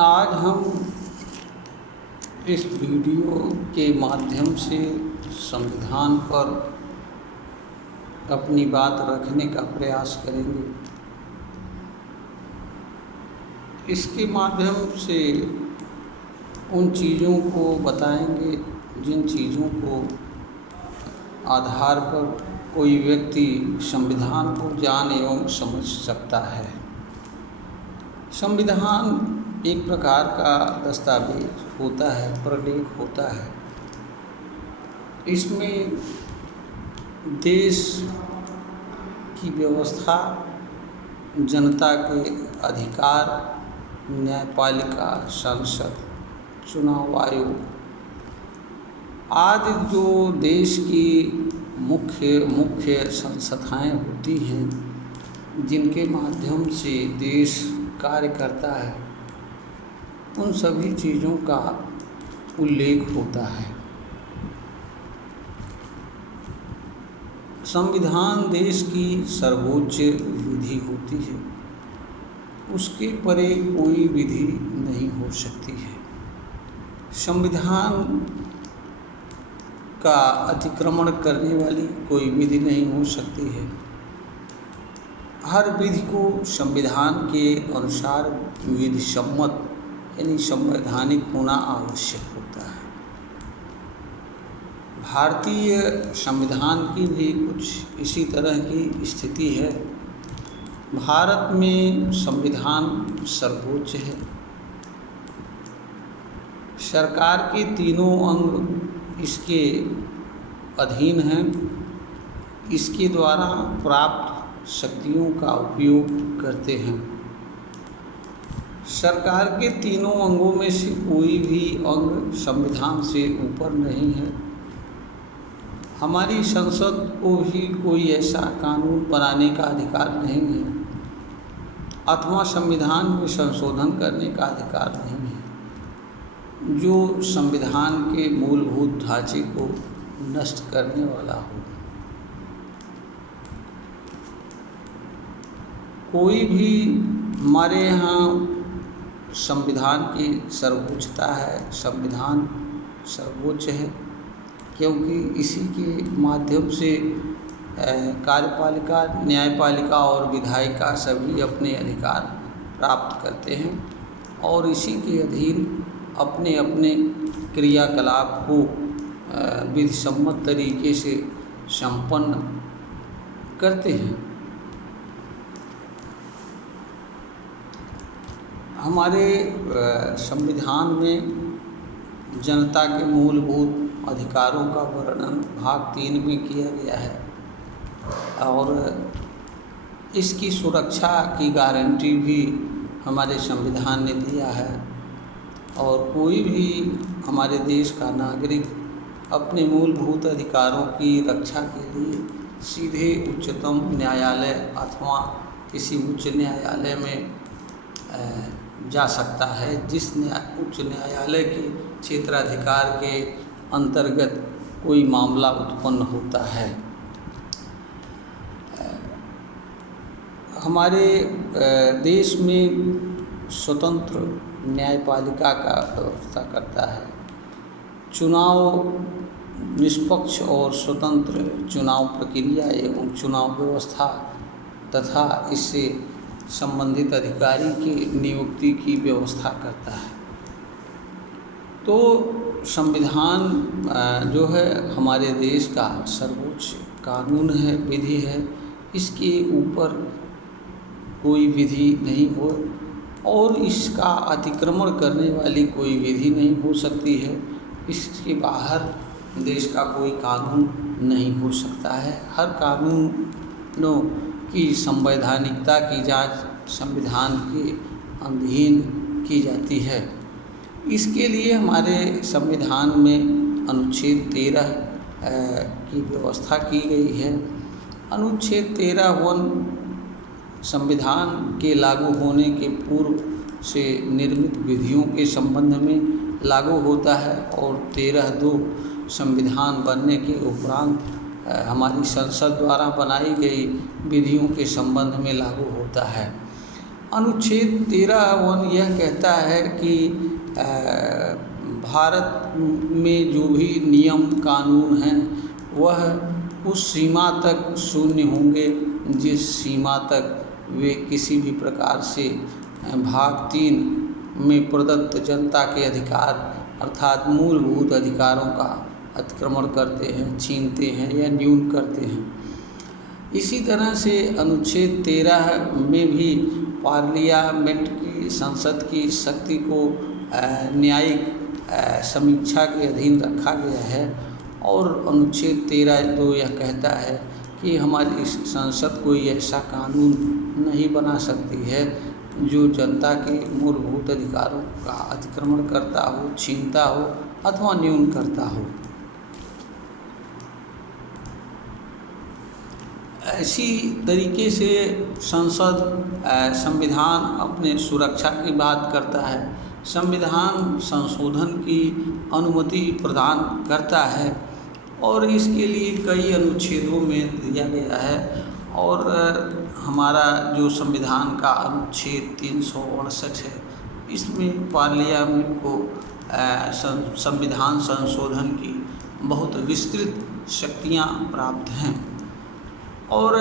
आज हम इस वीडियो के माध्यम से संविधान पर अपनी बात रखने का प्रयास करेंगे। इसके माध्यम से उन चीज़ों को बताएंगे जिन चीज़ों को आधार पर कोई व्यक्ति संविधान को जान एवं समझ सकता है। संविधान एक प्रकार का दस्तावेज होता है, प्रलेख होता है। इसमें देश की व्यवस्था, जनता के अधिकार, न्यायपालिका, संसद, चुनाव आयोग आदि जो देश की मुख्य संस्थाएं होती हैं, जिनके माध्यम से देश कार्य करता है, उन सभी चीज़ों का उल्लेख होता है। संविधान देश की सर्वोच्च विधि होती है, उसके परे कोई विधि नहीं हो सकती है। संविधान का अतिक्रमण करने वाली कोई विधि नहीं हो सकती है। हर विधि को संविधान के अनुसार विधि सम्मत यानी संवैधानिक होना आवश्यक होता है। भारतीय संविधान की भी कुछ इसी तरह की स्थिति है। भारत में संविधान सर्वोच्च है। सरकार के तीनों अंग इसके अधीन हैं। इसके द्वारा प्राप्त शक्तियों का उपयोग करते हैं। सरकार के तीनों अंगों में से कोई भी अंग संविधान से ऊपर नहीं है। हमारी संसद को भी कोई ऐसा कानून बनाने का अधिकार नहीं है अथवा संविधान में संशोधन करने का अधिकार नहीं है जो संविधान के मूलभूत ढांचे को नष्ट करने वाला हो। कोई भी हमारे यहाँ संविधान की सर्वोच्चता है। संविधान सर्वोच्च है क्योंकि इसी के माध्यम से कार्यपालिका, न्यायपालिका और विधायिका सभी अपने अधिकार प्राप्त करते हैं और इसी के अधीन अपने अपने क्रियाकलाप को विधि सम्मत तरीके से संपन्न करते हैं। हमारे संविधान में जनता के मूलभूत अधिकारों का वर्णन भाग 3 में किया गया है और इसकी सुरक्षा की गारंटी भी हमारे संविधान ने दिया है और कोई भी हमारे देश का नागरिक अपने मूलभूत अधिकारों की रक्षा के लिए सीधे उच्चतम न्यायालय अथवा किसी उच्च न्यायालय में जा सकता है, जिस उच्च न्यायालय के क्षेत्राधिकार के अंतर्गत कोई मामला उत्पन्न होता है। हमारे देश में स्वतंत्र न्यायपालिका का व्यवस्था करता है। चुनाव निष्पक्ष और स्वतंत्र चुनाव प्रक्रिया एवं चुनाव व्यवस्था तथा इससे संबंधित अधिकारी की नियुक्ति की व्यवस्था करता है। तो संविधान जो है हमारे देश का सर्वोच्च कानून है, विधि है। इसके ऊपर कोई विधि नहीं हो और इसका अतिक्रमण करने वाली कोई विधि नहीं हो सकती है। इसके बाहर देश का कोई कानून नहीं हो सकता है। हर कानूनों की संवैधानिकता की जांच संविधान के अधीन की जाती है। इसके लिए हमारे संविधान में अनुच्छेद 13 की व्यवस्था की गई है। अनुच्छेद 13(1) संविधान के लागू होने के पूर्व से निर्मित विधियों के संबंध में लागू होता है और 13(2) संविधान बनने के उपरांत हमारी संसद द्वारा बनाई गई विधियों के संबंध में लागू होता है। अनुच्छेद 13(1) यह कहता है कि भारत में जो भी नियम कानून हैं वह उस सीमा तक शून्य होंगे जिस सीमा तक वे किसी भी प्रकार से भाग 3 में प्रदत्त जनता के अधिकार अर्थात मूलभूत अधिकारों का अतिक्रमण करते हैं, छीनते हैं या न्यून करते हैं। इसी तरह से अनुच्छेद 13 में भी पार्लियामेंट की संसद की शक्ति को न्यायिक समीक्षा के अधीन रखा गया है और अनुच्छेद 13(2) यह कहता है कि हमारी संसद कोई ऐसा कानून नहीं बना सकती है जो जनता के मूलभूत अधिकारों का अतिक्रमण करता हो, छीनता हो अथवा न्यून करता हो। इसी तरीके से संसद संविधान अपने सुरक्षा की बात करता है, संविधान संशोधन की अनुमति प्रदान करता है और इसके लिए कई अनुच्छेदों में दिया गया है। और हमारा जो संविधान का अनुच्छेद 368 है, इसमें पार्लियामेंट को संविधान संशोधन की बहुत विस्तृत शक्तियाँ प्राप्त हैं और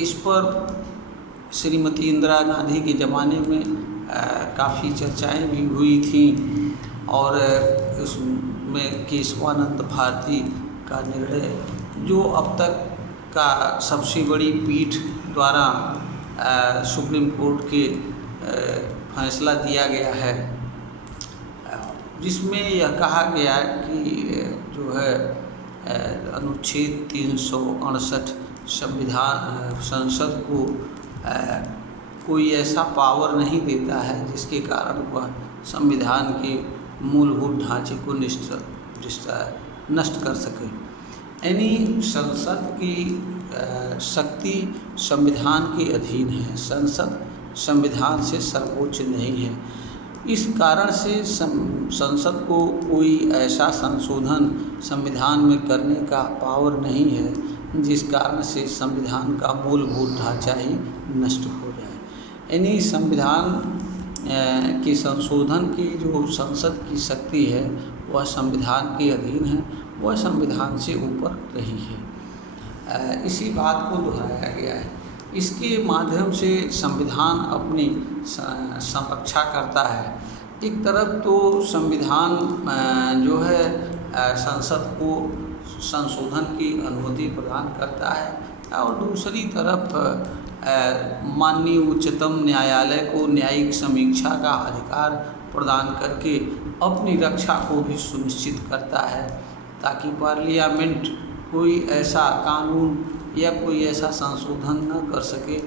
इस पर श्रीमती इंदिरा गांधी के ज़माने में काफ़ी चर्चाएं भी हुई थी और उसमें केशवानंद भारती का निर्णय जो अब तक का सबसे बड़ी पीठ द्वारा सुप्रीम कोर्ट के फैसला दिया गया है, जिसमें यह कहा गया कि जो है अनुच्छेद 368 संसद को कोई ऐसा पावर नहीं देता है जिसके कारण वह संविधान के मूलभूत ढांचे को नष्ट कर सके। यानी संसद की शक्ति संविधान के अधीन है, संसद संविधान से सर्वोच्च नहीं है। इस कारण से संसद को कोई ऐसा संशोधन संविधान में करने का पावर नहीं है जिस कारण से संविधान का मूलभूत ढांचा ही नष्ट हो जाए। यानी संविधान के संशोधन की जो संसद की शक्ति है वह संविधान के अधीन है, वह संविधान से ऊपर रही है। इसी बात को दोहराया गया है। इसके माध्यम से संविधान अपनी संरक्षा करता है। एक तरफ तो संविधान जो है संसद को संशोधन की अनुमति प्रदान करता है और दूसरी तरफ माननीय उच्चतम न्यायालय को न्यायिक समीक्षा का अधिकार प्रदान करके अपनी रक्षा को भी सुनिश्चित करता है ताकि पार्लियामेंट कोई ऐसा कानून या कोई ऐसा संशोधन न कर सके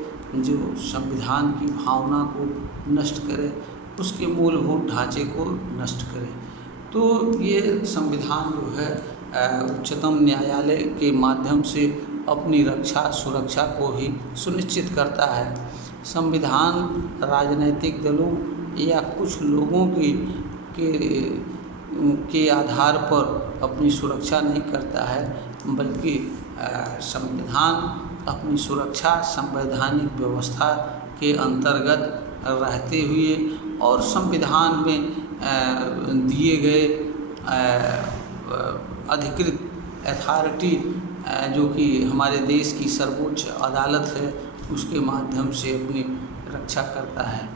जो संविधान की भावना को नष्ट करे, उसके मूलभूत ढांचे को नष्ट करे। तो ये संविधान जो है उच्चतम न्यायालय के माध्यम से अपनी सुरक्षा को भी सुनिश्चित करता है। संविधान राजनीतिक दलों या कुछ लोगों के आधार पर अपनी सुरक्षा नहीं करता है, बल्कि संविधान अपनी सुरक्षा संवैधानिक व्यवस्था के अंतर्गत रहते हुए और संविधान में दिए गए अधिकृत अथॉरिटी जो कि हमारे देश की सर्वोच्च अदालत है उसके माध्यम से अपनी रक्षा करता है।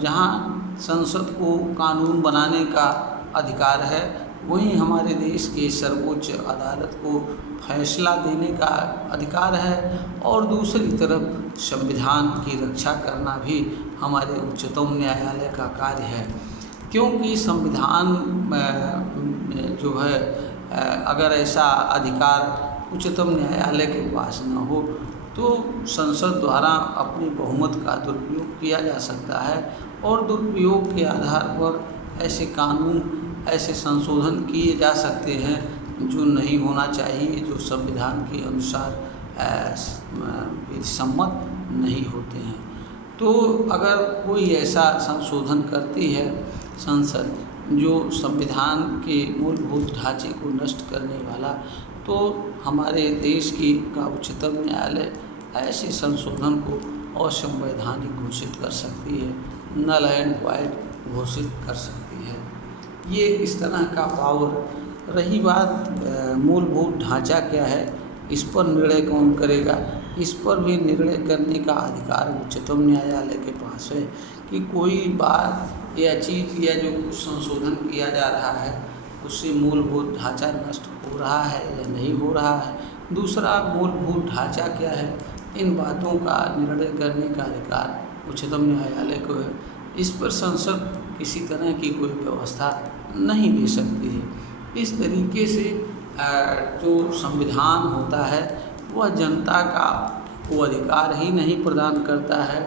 जहाँ संसद को कानून बनाने का अधिकार है, वहीं हमारे देश के सर्वोच्च अदालत को फैसला देने का अधिकार है और दूसरी तरफ संविधान की रक्षा करना भी हमारे उच्चतम न्यायालय का कार्य है। क्योंकि संविधान जो है अगर ऐसा अधिकार उच्चतम न्यायालय के पास न हो तो संसद द्वारा अपनी बहुमत का दुरुपयोग किया जा सकता है और दुरुपयोग के आधार पर ऐसे कानून, ऐसे संशोधन किए जा सकते हैं जो नहीं होना चाहिए, जो संविधान के अनुसार सम्मत नहीं होते हैं। तो अगर कोई ऐसा संशोधन करती है संसद जो संविधान के मूलभूत ढांचे को नष्ट करने वाला, तो हमारे देश का उच्चतम न्यायालय ऐसे संशोधन को असंवैधानिक घोषित कर सकती है, नल एंड वॉइड घोषित कर सकती है। ये इस तरह का पावर। रही बात मूलभूत ढांचा क्या है, इस पर निर्णय कौन करेगा, इस पर भी निर्णय करने का अधिकार उच्चतम न्यायालय के पास है कि कोई बात या चीज़ या जो कुछ संशोधन किया जा रहा है उससे मूलभूत ढांचा नष्ट हो रहा है या नहीं हो रहा है। दूसरा, मूलभूत ढांचा क्या है, इन बातों का निर्णय करने का अधिकार उच्चतम न्यायालय को है। इस पर संसद किसी तरह की कोई व्यवस्था नहीं दे सकती है। इस तरीके से जो संविधान होता है वह जनता का वो अधिकार ही नहीं प्रदान करता है,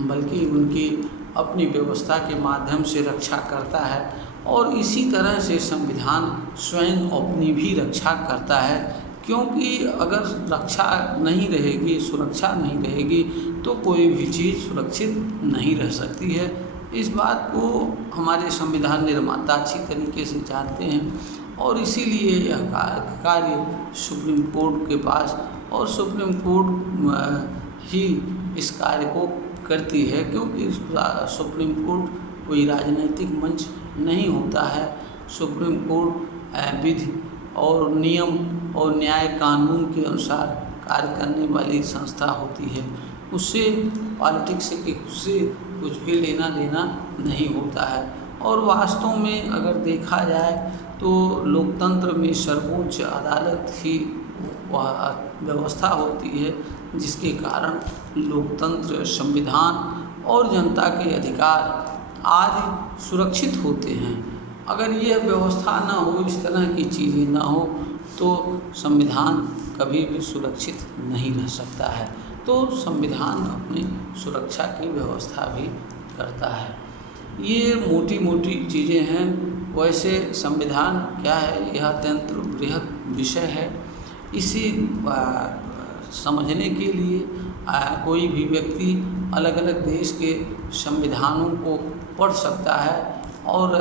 बल्कि उनकी अपनी व्यवस्था के माध्यम से रक्षा करता है। और इसी तरह से संविधान स्वयं अपनी भी रक्षा करता है, क्योंकि अगर रक्षा नहीं रहेगी, सुरक्षा नहीं रहेगी, तो कोई भी चीज़ सुरक्षित नहीं रह सकती है। इस बात को हमारे संविधान निर्माता अच्छी तरीके से जानते हैं और इसीलिए यह कार्य सुप्रीम कोर्ट के पास, और सुप्रीम कोर्ट ही इस कार्य को करती है, क्योंकि सुप्रीम कोर्ट कोई राजनीतिक मंच नहीं होता है। सुप्रीम कोर्ट विधि और नियम और न्याय कानून के अनुसार कार्य करने वाली संस्था होती है। उससे पॉलिटिक्स के उससे कुछ भी लेना देना नहीं होता है। और वास्तव में अगर देखा जाए तो लोकतंत्र में सर्वोच्च अदालत ही व्यवस्था होती है, जिसके कारण लोकतंत्र, संविधान और जनता के अधिकार आदि सुरक्षित होते हैं। अगर यह व्यवस्था न हो, इस तरह की चीज़ें न हो, तो संविधान कभी भी सुरक्षित नहीं रह सकता है। तो संविधान अपनी सुरक्षा की व्यवस्था भी करता है। ये मोटी मोटी चीज़ें हैं। वैसे संविधान क्या है, यह अत्यंत बृहद विषय है। इसे समझने के लिए कोई भी व्यक्ति अलग अलग देश के संविधानों को पढ़ सकता है और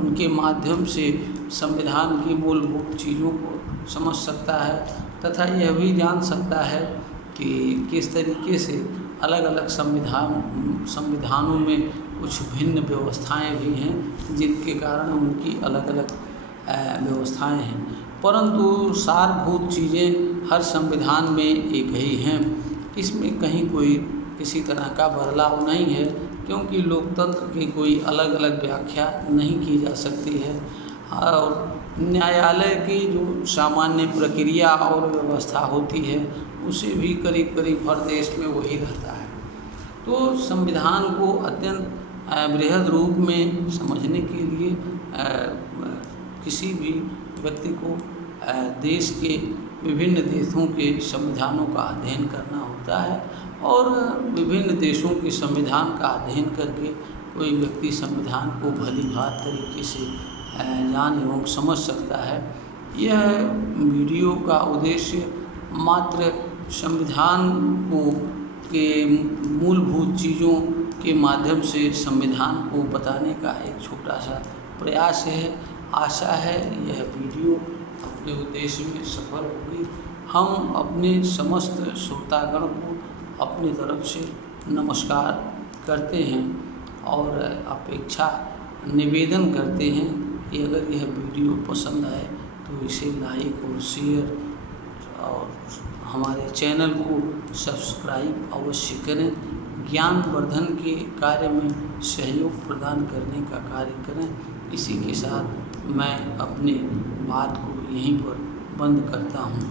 उनके माध्यम से संविधान की मूलभूत चीज़ों को समझ सकता है, तथा यह भी जान सकता है कि किस तरीके से अलग अलग संविधानों में कुछ भिन्न व्यवस्थाएं भी हैं, जिनके कारण उनकी अलग अलग व्यवस्थाएं हैं। परंतु सारभूत चीज़ें हर संविधान में एक ही हैं। इसमें कहीं कोई किसी तरह का बदलाव नहीं है, क्योंकि लोकतंत्र की कोई अलग अलग व्याख्या नहीं की जा सकती है। और न्यायालय की जो सामान्य प्रक्रिया और व्यवस्था होती है, उसे भी करीब करीब हर देश में वही रहता है। तो संविधान को अत्यंत बृहद रूप में समझने के लिए किसी भी व्यक्ति को देश के विभिन्न देशों के संविधानों का अध्ययन करना होता है, और विभिन्न देशों के संविधान का अध्ययन करके कोई व्यक्ति संविधान को भली भांति तरीके से जान एवं समझ सकता है। यह वीडियो का उद्देश्य मात्र संविधान को के मूलभूत चीज़ों के माध्यम से संविधान को बताने का एक छोटा सा प्रयास है। आशा है यह वीडियो अपने उद्देश्य में सफल होगी। हम अपने समस्त श्रोतागण को अपनी तरफ से नमस्कार करते हैं और अपेक्षा निवेदन करते हैं कि अगर यह वीडियो पसंद आए तो इसे लाइक और शेयर और हमारे चैनल को सब्सक्राइब अवश्य करें। ज्ञानवर्धन के कार्य में सहयोग प्रदान करने का कार्य करें। इसी के साथ मैं अपने बात को यहीं पर बंद करता हूँ।